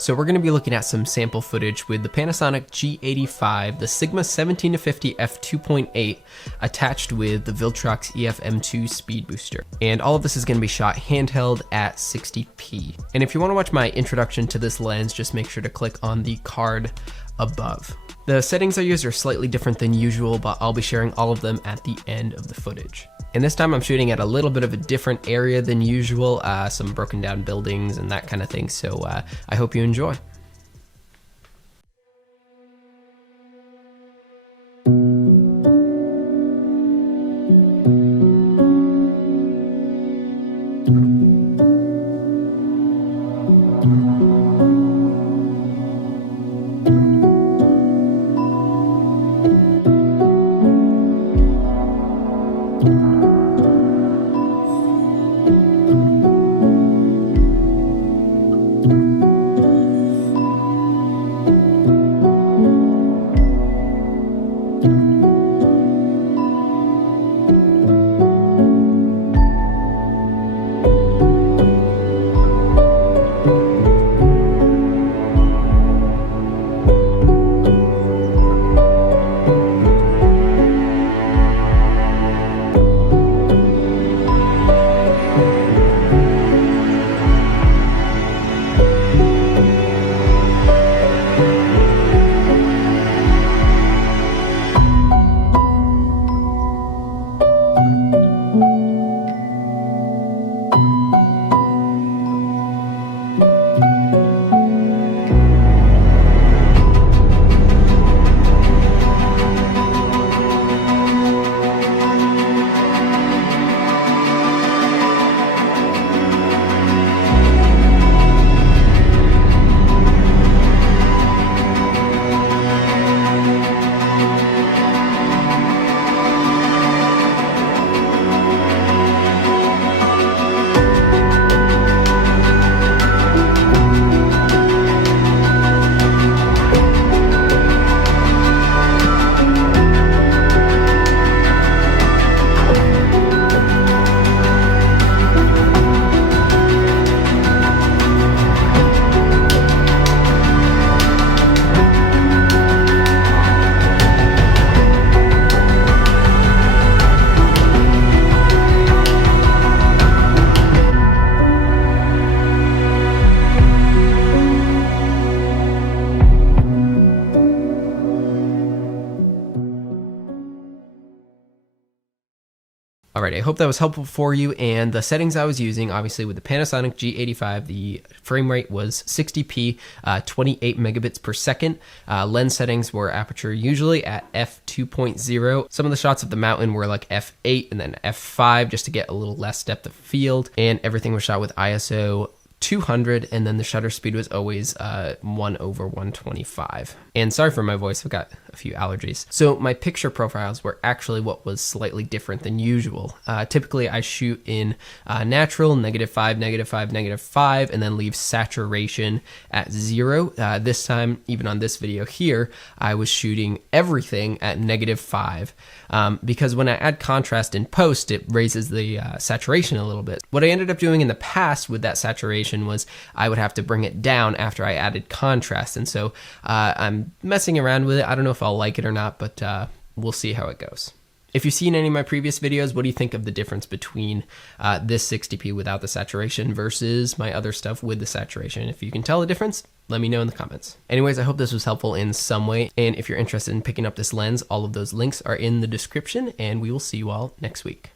So we're going to be looking at some sample footage with the Panasonic G85, the Sigma 17-50 f2.8 attached with the Viltrox EF-M2 Speedbooster. And all of this is going to be shot handheld at 60p. And if you want to watch my introduction to this lens, just make sure to click on the card above. The settings I use are slightly different than usual, but I'll be sharing all of them at the end of the footage. And this time I'm shooting at a little bit of a different area than usual, some broken down buildings and that kind of thing, so I hope you enjoy. Alright, I hope that was helpful for you, and the settings I was using, obviously with the Panasonic G85, the frame rate was 60p, 28 megabits per second. Lens settings were aperture usually at F2.0. Some of the shots of the mountain were like F8 and then F5 just to get a little less depth of field, and everything was shot with ISO 200, and then the shutter speed was always 1/125. And sorry for my voice, I've got a few allergies. So my picture profiles were actually what was slightly different than usual. Typically I shoot in natural, -5, -5, -5, and then leave saturation at 0. This time, even on this video here, I was shooting everything at -5 because when I add contrast in post, it raises the saturation a little bit. What I ended up doing in the past with that saturation was I would have to bring it down after I added contrast, and so I'm messing around with it. I don't know if I'll like it or not, but we'll see how it goes. If you've seen any of my previous videos, what do you think of the difference between this 60p without the saturation versus my other stuff with the saturation? If you can tell the difference, let me know in the comments. Anyways, I hope this was helpful in some way, and if you're interested in picking up this lens, all of those links are in the description, and we will see you all next week.